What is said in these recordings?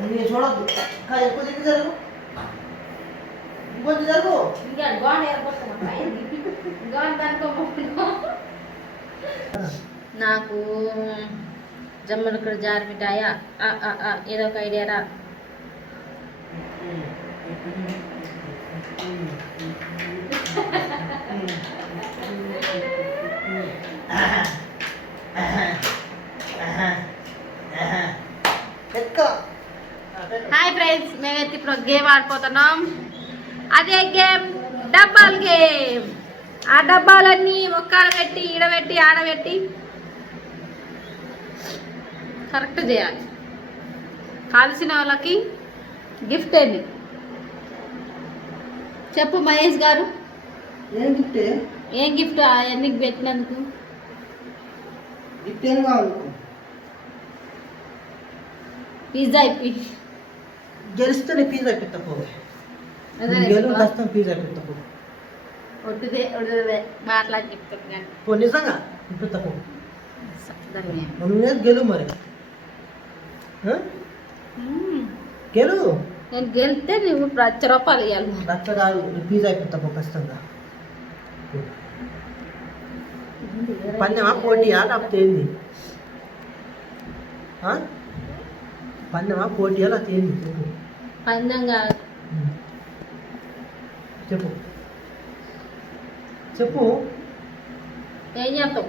నేను చూడద్దు. కాదు ఎక్కువ దిక్కు జరుగు. ఇంకొంచెం జరుగు. ఇంకా గోడ నాకు జారి మిఠాయ ఏదో ఒక ఐడియా రా ఎక్కువ హాయ్ ఫ్రెండ్స్ మేమైతే ఇప్పుడు గేమ్ ఆడిపోతున్నాం. అదే గేమ్ డబ్బాల్ గేమ్. ఆ డబ్బాలన్నీ ఒక్కడ పెట్టి ఈడబెట్టి ఆడబెట్టి కరెక్ట్ చేయాలి. కాల్సిన వాళ్ళకి గిఫ్ట్ ఏంది చెప్పు మహేష్ గారు. ఏం గిఫ్ట్? ఏం గిఫ్ట్ అవన్నీ పెట్టినందుకు? గిఫ్ట్ ఏం కావాలి? పిజ్జా ఇప్పి గెలిస్తే నేను పిజ్జా ఇప్పిస్తా పో గెలు కష్టం పిజ్జా ఇప్పిస్తా పో. మాట్లాడి చెప్తాను కానీ. పో నిజంగా ఇప్పిస్తా పో. నువ్వు గెలు మరి. గెలు నేను గెలిస్తే నువ్వు లక్ష రూపాయలు ఇవ్వాలి. రచ్చ కాదు పో ఖచ్చితంగా. పన్నెమా? పోటీయా? లేకపోతే ఏంది? ఆ? పన్నెమా? పోటీయా? లేకపోతే ఏంది? పందంగా ఉమ్. చెప్పు. చెప్పు. ఏం చేస్తావు?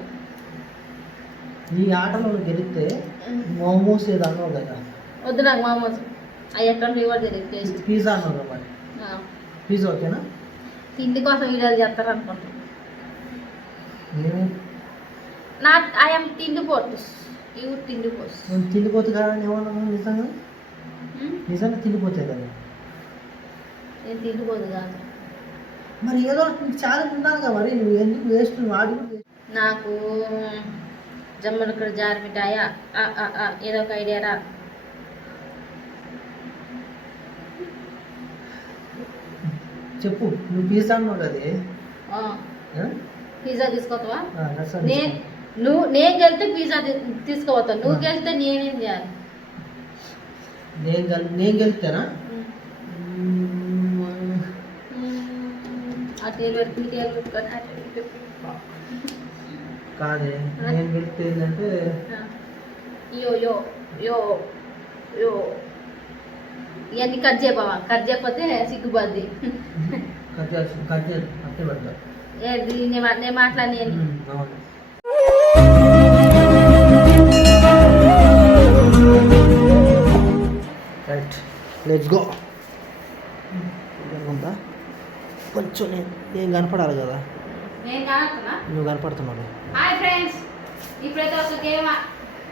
ఈ ఆటలో గెలిస్తే మోమోస్ ఏదో అన్నావు కదా వద్దు నాకు మామూలు అవి ఎట్లా ఇవ్వదు తెలియదు టేస్ట్. పిజ్జా అన్నావు కదా మరి. పిజ్జా ఓకేనా? తిండి కోసం వీడియోలు చేస్తారు అనుకుంటున్నాను నేను నా ఐఎమ్ తిండి పోటు ఇవి తిండి పోస్ నేను తిండిపోతే కాదని ఏమన్నా నిజంగా? నిజంగా తిండిపోతే కదా. నేను కాదు. మరి ఏదో చాలా ఉండాలి కదా మరి నువ్వు ఎందుకు వేస్ట్ waste. నాకు జమ్మలక్కడ జారి మిఠాయ ఏదో ఒక ఐడియా రా. చెప్పు నువ్వు పిజ్జా అన్నావు కదే ఆ? పిజ్జా తీసుకోతావా ఆ, రసం నేను తీసుకో. నువ్వు నేను గెలితే పిజ్జా తీ- తీసుకోపోతావు నువ్వు గెలిస్తే నేనేం చేయాలి? నేను గెల్- నేను గెలుస్తానా. కాదే నేను గెలిస్తే ఏంటంటే ఇవన్నీ కట్ చేయబావా కట్ చేయకపోతే సిగ్గుపోద్ది కట్ చేసి కట్ అట్టే పెడతా ఏంటి నేను మా- రైట్ లెట్స్ గో ఉందా కొంచెం నేను నేను కనపడాలి కదా. నువ్వు కనపడుతున్నావు. హాయ్ ఫ్రెండ్స్ ఇప్పుడైతే ఒక గేమ్.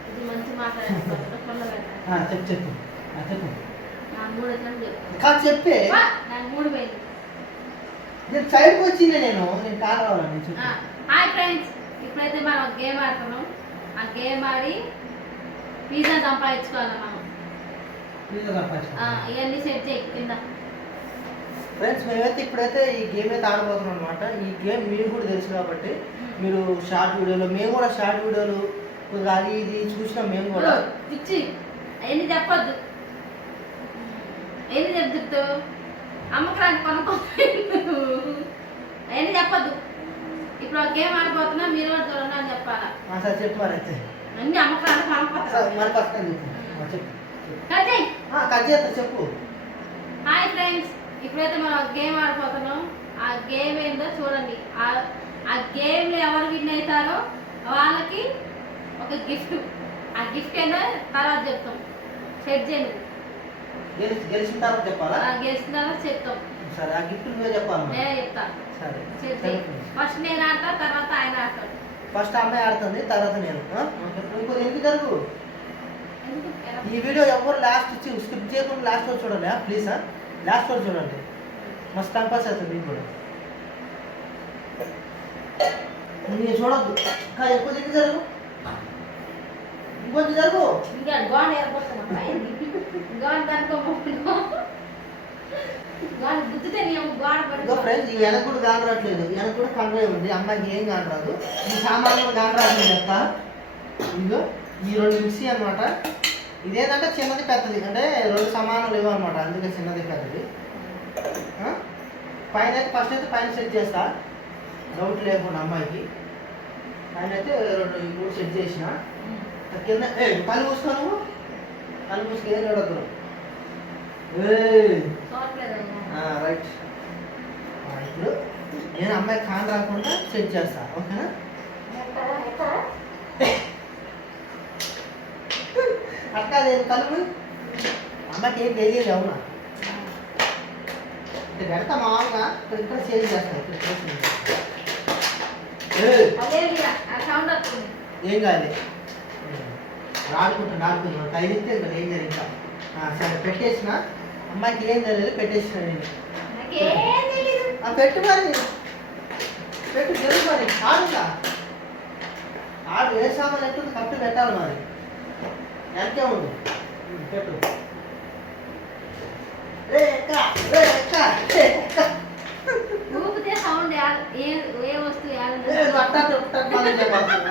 ఇది మంచి మాట్లాడాలి చెప్పు చెప్పు. చెప్పు. మూడు వచ్చినట్టు చెప్పు. కాదు చెప్పే. వా, నాకు మూడు పోయింది. నేను సైడ్కి వచ్చింది నేను. నేను కాదు రావాలని చెప్పు. హాయ్ ఫ్రెండ్స్ ఇప్పుడైతే మనం ఒక గేమ్ ఆడుతున్నాం. ఆ గేమ్ ఆడి పిజ్జా సంపాదించుకోవాలి మనం ఇవన్నీ సెట్ చేయి కింద. ఫ్రెండ్స్ మేమైతే ఇప్పుడైతే ఈ గేమ్ అయితే ఆడబోతున్నాం అనమాట ఈ గేమ్ మీకు కూడా తెలుసు కాబట్టి మీరు షార్ట్ వీడియోలు మేము కూడా షార్ట్ వీడియోలు కొద్దిగా అది ఇది చూసినాం మేము కూడా. ఇచ్చి అవన్నీ చెప్పొద్దు. ఎన్ని చెప్తూ అమ్మకరానికి కొనుక్కో అవన్నీ చెప్పొద్దు. ఇప్పుడు ఆ గేమ్ ఆడిపోతున్నా మీరు కూడా చూడండి అని చెప్పాలా? ఆ, సరే చెప్పు మరి అయితే. అన్ని అమ్మకరానికి సరే, కొనుక్కోవాలి మరి ఫస్ట్ చెప్పు. కట్ చేస్తా చెప్పు. హాయ్ ఫ్రెండ్స్ ఇప్పుడైతే మనం గేమ్ ఆడిపోతున్నాం ఆ గేమ్ ఏంటో చూడండి. ఆ గేమ్లో ఎవరు విన్ అవుతారో వాళ్ళకి ఒక గిఫ్ట్. ఆ గిఫ్ట్ ఏంటో తర్వాత చెప్తాం. సెట్ చేయండి. గెలిచి గెలిచిన తర్వాత చెప్పాలా? గెలిచిన తర్వాత చెప్తాం. సరే ఆ గిఫ్ట్ నువ్వే చెప్పాలి. నేనే చెప్తా. సరే ఫస్ట్ నేను ఆడతా తర్వాత ఆయన ఆడతాడు. ఫస్ట్ అమ్మాయి ఆడుతుంది తర్వాత నేను? ఇంకో ఎందుకు జరుగు? ఈ వీడియో ఎవరు లాస్ట్ స్కిప్ చేయకుండా లాస్ట్ వరకు చూడండి ప్లీజ్ లాస్ట్ వరకు చూడండి. మస్తు టైం పాస్ అవుతుంది మీకు కూడా. నేను చూడద్దు. కాదు ఎక్కువ దిక్కు జరుగు. ఇంకొంచెం జరుగు. ఇంకా గోడ ఏర్పడుతున్నా గోడ దానికో గోడ గుద్దితే నీ గోడ ఇదిగో పడిపో ఫ్రెండ్స్ ఈ వెనక కూడా గాని రావట్లేదు. వెనక కూడా కండ్రే ఉంది. అమ్మాయికి ఏం గాని రాదు. ఈ సామాన్లు గాని రావట్లేదు చెప్తా ఇదిగో ఈ రెండు మిక్సీ అనమాట ఇదేంటంటే చిన్నది పెద్దది. అంటే రెండు సమానాలు లేవు అనమాట అందుకే చిన్నది పెద్దది? పైన అయితే ఫస్ట్ అయితే పైన సెట్ చేస్తా. డౌట్ లేకుండా అమ్మాయికి. పైన అయితే రెండు మూడు సెట్ చేసిన. కింద ఏ కళ్ళు మూసుకోను కళ్ళు మూసుకు ఏం రైట్ ఇప్పుడు నేను అమ్మాయి కాన్ రాకుండా సెట్ చేస్తా. ఓకేనా? అక్క నేను కళ్ళు? అమ్మాయికి ఏం తెలియదు అవునా? అంటే పెడతా మామూలుగా ఇక్కడ ఇక్కడ చేంజ్ చేస్తా ఇక్కడ ఇక్కడ change చేస్తా. ఏయ్, అదే ఆ సౌండ్ వస్తుంది. ఏం కాదు రాడుకుంటా రాడుకుంటా టైం ఇస్తే ఇంకా ఏం జరిగింది. సరే పెట్టేసిన. అమ్మాయికి ఏం తెలియదు పెట్టేసిన నేను. పెట్టు మరి. పెట్టు జరుగు మరి. ఆడుగా ఆడు ఏ సామాన్ ఎట్టుంది కరెక్ట్ పెట్టాలి మరి. ఉండు ఉమ్, పెట్టు. ఊపితే సౌండ్ ఏ ఏ వస్తువు.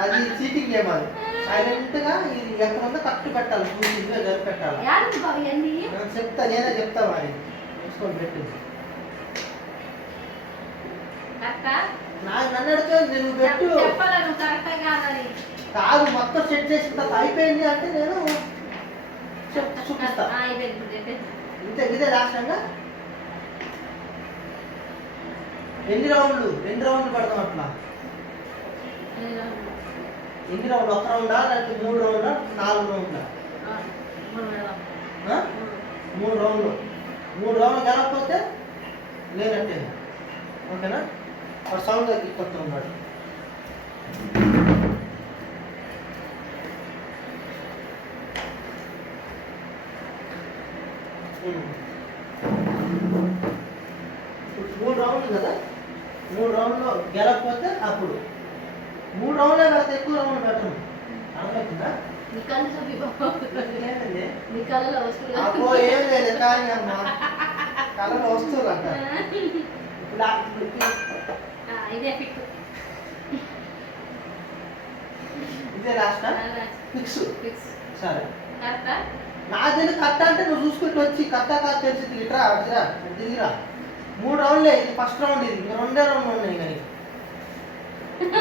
అది చీటింగ్ చేయమాలి సైలెంట్గా ఇది ఎక్కడ ఉందో కరెక్ట్ పెట్టాలి? చూసి ఇదిగో జరిపి పెట్టాలి? చెప్తా నేనే చెప్తా మరి. చూసుకొని పెట్టు. నాకు నన్ను అడిగితే నువ్వు పెట్టు. చెప్పాలా నువ్వు కరెక్టా కాదని. కాదు మొత్తం సెట్ తర్వాత అయిపోయింది అంటే నేను చెప్ చూపిస్తా. ఆ, అయిపోయింది ఇప్పుడు చెప్పేసి ఇంతే ఇదే అంగా ఎన్ని రౌండ్లు ఎన్ని రౌండ్లు పడతాం అట్లా. ఎన్ని రౌండ్లు ఒక రౌండా లేకపోతే మూడు రౌండ్లా నాలుగు రౌండ్లా మూడు రౌండ్లు మూడు రౌండ్లు గెలకపోతే లేనట్టే ఓకేనా? వాడు సౌండ్ తగ్గిపోతూ ఉన్నాడు. ఇప్పుడు మూడు రౌండ్లు కదా? మూడు రౌండ్లు గెలకపోతే అప్పుడు. మూడు రౌండ్లే పెడితే ఎక్కువ రౌండ్లు పెట్టను. అర్థమవుతుందా నీ కళ్ళు చూపి బాబు. ఏంటండి? నీ కళ్ళలో వస్తువులు. అబ్బో ఏం లేదు కానీ అమ్మ వస్తువులు అంట. ఇది- ఆ, ఇదే ఫిట్ ఇదే లాస్ట్ ఫిక్స్ ఫిక్స్ సరే. కరెక్టా నా తెలియదు కట్ట అంటే నువ్వు చూసుకుంటూ వచ్చి కట్ట కాదు తెలిసి ఇట్రా అడిరా దిగిరా మూడు రౌండ్లే ఇది ఫస్ట్ రౌండ్ ఇది. రెండే రౌండ్ ఉన్నాయి కానీ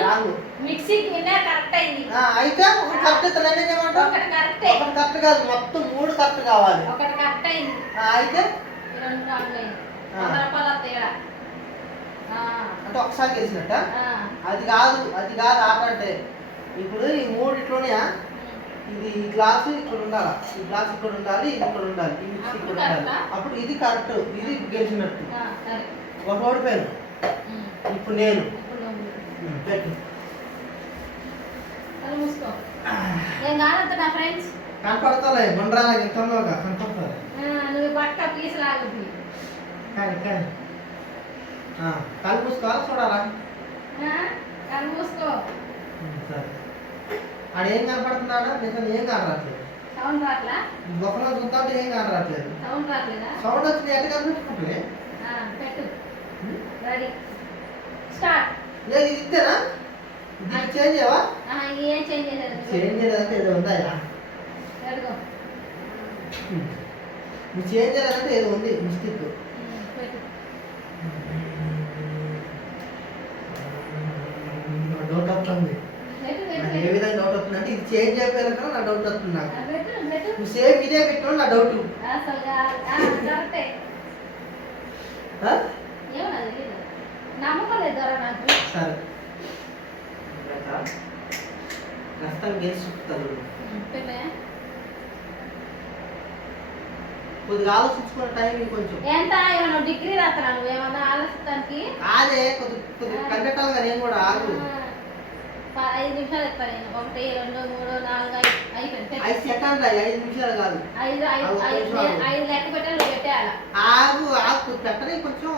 రాంగు మిక్సీకి కరెక్ట్ అయింది. అయితే ఒకటి కరెక్ట్ చేయమంటా ఒకటి కరెక్టే. ఒకటి కరెక్ట్ కాదు మొత్తం మూడు కరెక్ట్ కావాలి. ఒకటి కరెక్ట్ అయింది. అయితే? రెండు. వంద రూపాయల తేడా అంటే ఒకసారి గెలిచినట్ట? అది కాదు అది కాదు ఆట అంటే ఇప్పుడు ఈ మూడు ఇట్లున్నాయా? ఇది ఈ గ్లాస్ ఇక్కడ ఉండాలి? ఈ గ్లాస్ ఇక్కడ ఉండాలి ఇది ఇక్కడ ఉండాలి ఈ మిక్సీ ఇక్కడ ఉండాలి? అప్పుడు ఇది కరెక్ట్ ఇది గెలిచినట్టు. ఒక ఓడిపోయాను ఇప్పుడు నేను. పెట్టు. కనపడతాలే మండరాల ఇంతలోగా కనపడతాలే నువ్వు పక్క పీస్ లాగుద్ది కానీ కానీ. ఆ, కళ్ళు మూసుకోవాలా చూడాలా? కళ్ళు మూసుకో. సరే. ఆడ ఏం కనపడుతున్నాడా? నిజం ఏం కనరాట్లేదు సౌండ్ రాట్లా ఒకరిలో చూద్దాం ఏం కనరాట్లేదు సౌండ్ రాట్లేదా సౌండ్ వచ్చింది ఎట్ట కనిపించుకుంటే ఆ, పెట్టు. రెడీ. స్టార్ట్. లేదు ఇది ఇస్తేనా ఇది చేంజ్ చేయవా? ఏం చేంజ్ చేసేది చేంజ్ చేయలేదంటే ఏదో ఉందా పెట్టుకో నువ్వు చేంజ్ చేయలేదంటే ఏదో ఉంది మిస్టేక్ ఉమ్, పెట్టు డౌట్ వస్తుంది పెట్టు పెట్టు నాకు ఏ పెట్టు విధంగా చేంజ్ కదా నా డౌట్ వస్తుంది నాకు. నువ్వు సేమ్ ఇదే పెట్టిన నా డౌట్ సరే. కొద్దిగా ఆలోచించుకునే టైం కొంచెం. ఎంత? ఏమన్నా డిగ్రీ రాత్రా నువ్వు? ఏమన్నా ఆలోచిస్తానికి అదే కొద్ది కొద్దిగా కనిపెట్టాలి నేను కూడా ఆగు ఐదు నిమిషాలు ఒకటి రెండు మూడు నాలుగు ఐదు. అయిపోయింది పెట్టు. ఐదు సెకండ్లు ఐదు నిమిషాలు కాదు. ఐదు లెక్క పెట్టాలి పెట్టేయాల? ఆగు కొంచెం.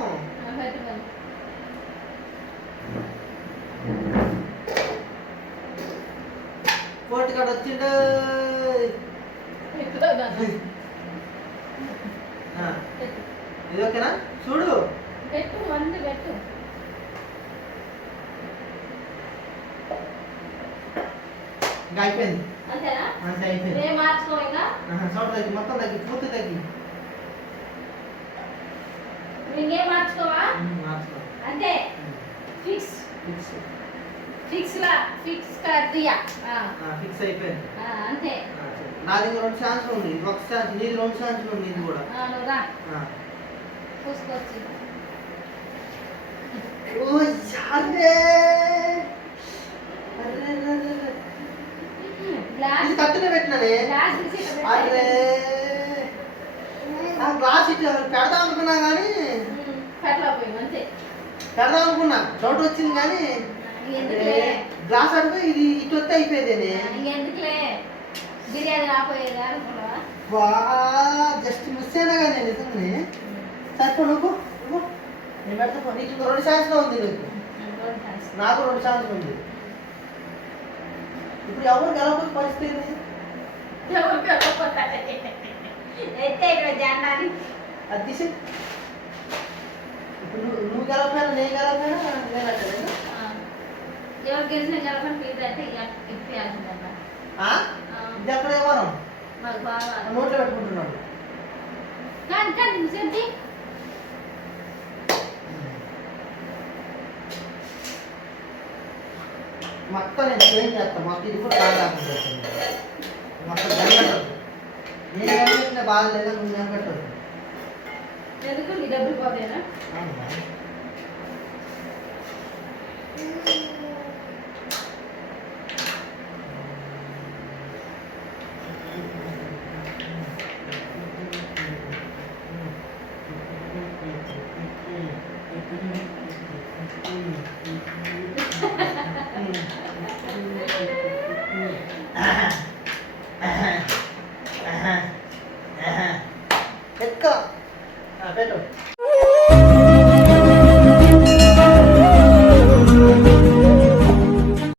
కాడ వచ్చిండు. ఇది ఓకేనా? చూడు. పెట్టు మంది పెట్టు. ఇంకా అయిపోయింది. అంతేనా? అంతే అయిపోయింది. రేపు మార్చుకో ఇంకా? సౌండ్ తగ్గి మొత్తం తగ్గి పూర్తి తగ్గి. ఇంకేం మార్చుకోవా? మార్చుకో. అంతే. Fix fix. ఫిక్స్. లా ఫిక్స్ కర్దియా ఆ, ఫిక్స్ అయిపోయింది. అంతే. నాది రెండు ఛాన్సులు ఉంది. ఒక ఛాన్స్ నీది రెండు ఛాన్సులు ఉంది ఇది కూడా. రా. చూసుకోవచ్చు. ఓ యారే అరే, అరే, అరే, అరే. గ్లాస్ ఇది కట్టునే పెట్టిననే అరే. ఆ గ్లాస్ ఇట్లా పెడదాం అనుకున్నా కానీ పెడదాం అనుకున్నా డౌట్ వచ్చింది కానీ గ్లాస్ అడిగి ఇది ఇటు వస్తే అయిపోయేది ఎందుకులే? బిర్యానీ రాపోయేది అనుకున్నావా? వా జస్ట్ మిస్ అయినా కానీ నిజంగానే. సరిపో నువ్వు నువ్వు నేను పెడతా. నీకు రెండు ఛాన్స్లో ఉంది నీకు. నాకు రెండు ఛాన్సులు ఉంది. ఇప్పుడు ఎవరు గెలవకపోతే పరిస్థితి ఇక్కడ జెండాని. అది తీసి. ఇప్పుడు నువ్వు నువ్వు గెలవకపోయినా నేను గెలవకపోయినా నేను అంటే ఎవరు గెలిచిన గెలపని మీద అయితే? ఇది ఎక్కడ బాగా నోట్లో పెట్టుకుంటున్నాడు. మొత్తం నేను చేంజ్ చేస్తాను మొత్తం ఇది కూడా బాగా రాకుండా మొత్తం కనిపెట్టదు నేను కనిపెట్టిన బాధ లేదా నువ్వు కనిపెట్టదు ఎందుకు నీ డబ్బులు పోతేనా